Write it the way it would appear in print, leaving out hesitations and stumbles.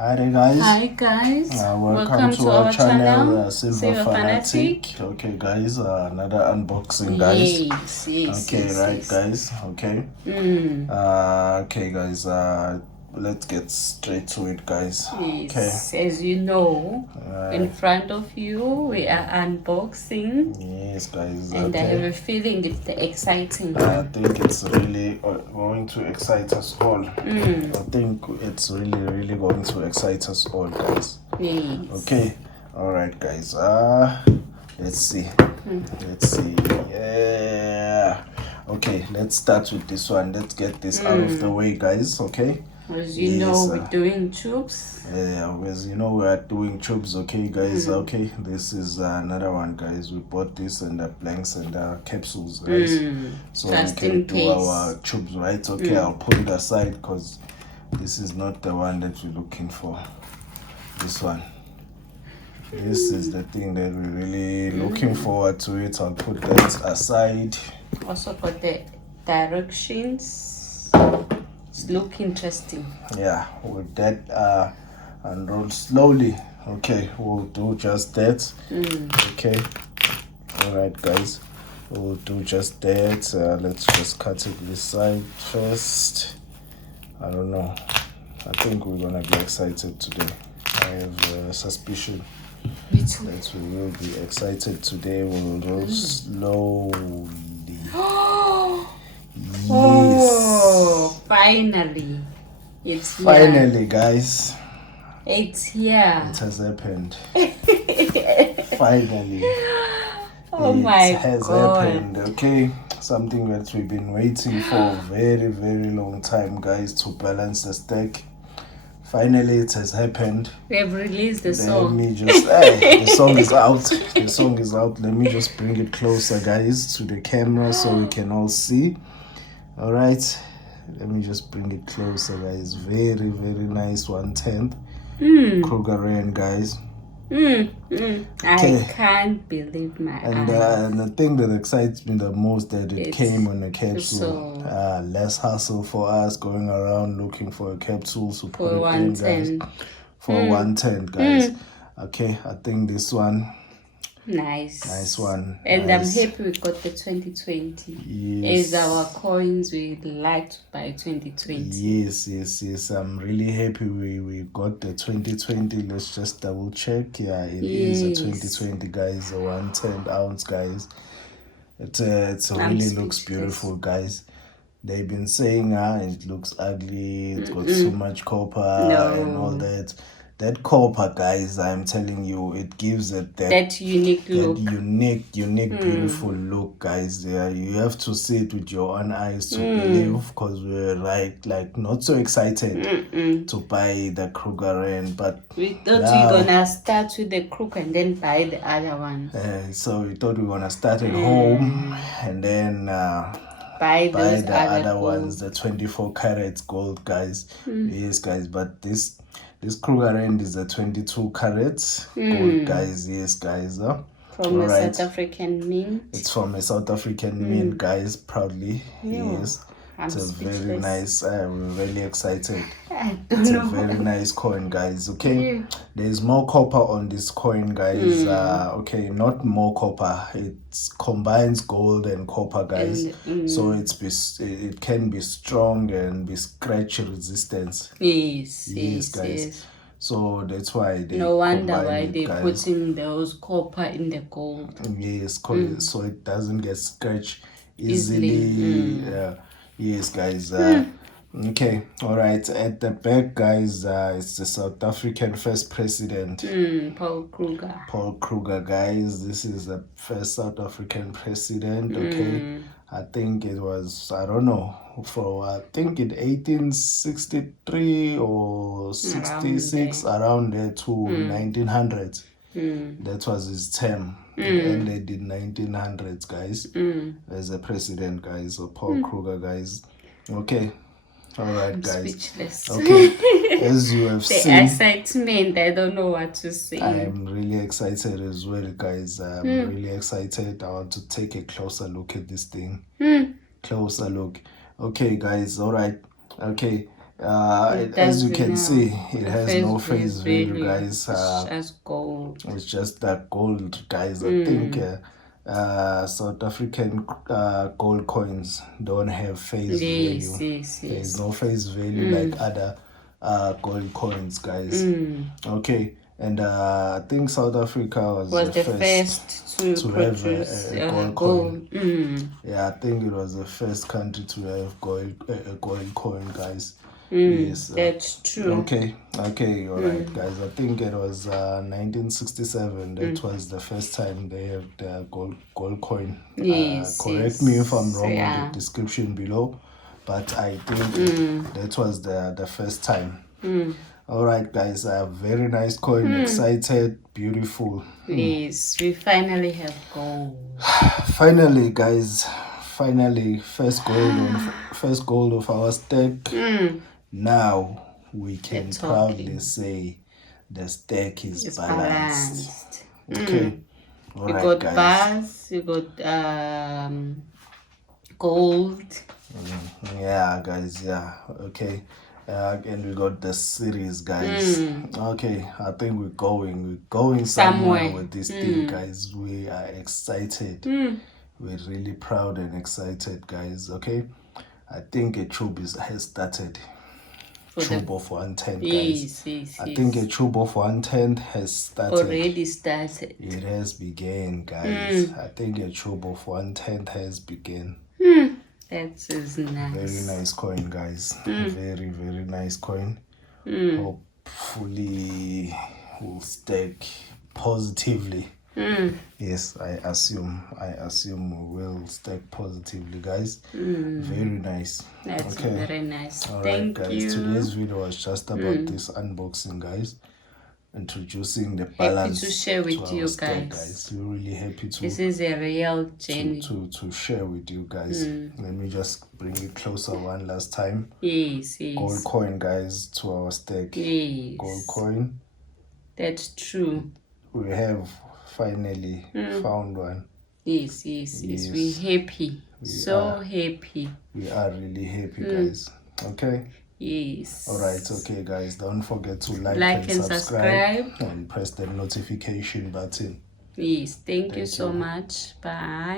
Hi there guys. Hi guys. Welcome to our channel, Silver Fanatic. Fanatic. Okay guys, another unboxing guys. Yes, Okay, right yes. guys. Okay. Okay guys, let's get straight to it guys. Yes, as you know, in front of you we are unboxing. Yes guys. And I have a feeling it's the exciting I one. think it's really going to excite us all. I think it's really going to excite us all guys. Yes. Okay. Alright guys. Let's see. Yeah. Okay, let's start with this one. Let's get this out of the way guys. Okay. As you know, we're doing tubes. As you know, we are doing tubes. Okay guys. Okay, this is another one guys. We bought this and the blanks and the capsules guys, so Just we can in do case. our tubes, right? Okay, I'll put it aside because this is not the one that we're looking for. This one, this is the thing that we're really looking forward to it. I'll put that aside. Also got the directions. Look interesting. Yeah, with that unroll slowly. Okay, we'll do just that. Okay, all right guys, we'll do just that. Let's just cut it this side first. I don't know, I think we're gonna be excited today. I have a suspicion that we will be excited today. We'll roll slowly. Oh, finally. It's here. Finally, guys. It's here. It has happened. Finally. Oh my God. It has happened. Okay. Something that we've been waiting for a very long time, guys, to balance the stack. Finally, it has happened. They've released the song. Let me just, the song is out. The song is out. Let me just bring it closer, guys, to the camera so we can all see. All right. Let me just bring it closer, guys. Very nice 1/10 Kruger, guys. Okay. I can't believe my eyes. And the thing that excites me the most that it came on a capsule. Less hassle for us going around looking for a capsule to put it in, guys. For 1/10, guys. Okay, I think this one. Nice one. And nice. I'm happy we got the 2020. Yes. As our coins, we like to buy 2020. Yes. I'm really happy we got the 2020. Let's just double check. Yeah, it is a 2020, guys. A 1/10 ounce, guys. It really looks beautiful, guys. They've been saying it looks ugly. It's got so much copper and all that. That copper, guys, I'm telling you, it gives it that unique look. That unique, beautiful look, guys. Yeah, you have to see it with your own eyes to believe, because we're like not so excited to buy the Kruger, but we thought we're gonna start with the Krug and then buy the other one. So we thought we were gonna start at home and then buy the other ones, the 24 carats gold, guys. Yes, guys, but this Kruger is a 22 carats gold, guys. Yes, guys. From a South African mint. It's from a South African mint, guys. Proudly. Yes. It's a very nice. I'm really excited. It's a very nice coin, guys. Okay. There's more copper on this coin, guys. Okay, not more copper. It combines gold and copper, guys. So it can be strong and be scratch resistant. Yes, guys. Yes. So that's why they. No wonder why they're putting those copper in the gold. Yes, so it doesn't get scratched easily. Yes, guys. Okay, all right. At the back, guys, it's the South African first president, Paul Kruger. Paul Kruger, guys. This is the first South African president. Okay, I think it was, I don't know, I think in 1863 or 66, around there to 1900s. That was his term. It ended in 1900s, guys, as a president, guys. So Paul Kruger, guys. Okay. All right, guys. Speechless. Okay. As you have seen, the excitement, I don't know what to say. I'm really excited as well, guys. I'm really excited. I want to take a closer look at this thing. Closer look. Okay, guys. All right. Okay. as you can see, it has no face value, guys. It's just gold. It's just that gold, guys. I think South African gold coins don't have face value. There is no face value like other gold coins, guys. Okay, and I think South Africa was the first to produce have a gold coin. Yeah, I think it was the first country to have a gold coin, guys. Yes, that's true. Okay, all right, guys. I think it was 1967. That was the first time they had the gold coin. Correct me if I'm wrong on the description below, but I think that was the first time. All right, guys. A very nice coin. Excited, beautiful. Yes, we finally have gold. Finally, guys. Finally, first gold of our stack. Now we can proudly say the stack is balanced. Okay. All right, got guys. bars, you got gold. Yeah, guys, yeah. Okay. And we got the series, guys. Okay, I think we're going somewhere with this thing, guys. We are excited. We're really proud and excited, guys. Okay. I think a tube has started. Tube of 110, guys. Yes. I think a tube of 110 has started. Already started. It has begun, guys. I think a tube of 110 has begun. That is nice. Very nice coin, guys. Very, very nice coin. Hopefully will stack positively. Yes, I assume we will stack positively, guys. Very nice. That's very nice. All Thank right, guys. you. Today's video was just about this unboxing, guys. Introducing the balance. Happy to share with you stack, guys. We're really happy to. This is a real journey to share with you guys. Let me just bring it closer one last time. Yes. Gold coin, guys, to our stack. Yes. Gold coin. That's true. We have finally found one. Yes. We're happy. Happy. We are really happy, guys. Okay. Yes. All right. Okay, guys. Don't forget to like and subscribe and press the notification button. Yes. Thank you so much. Bye.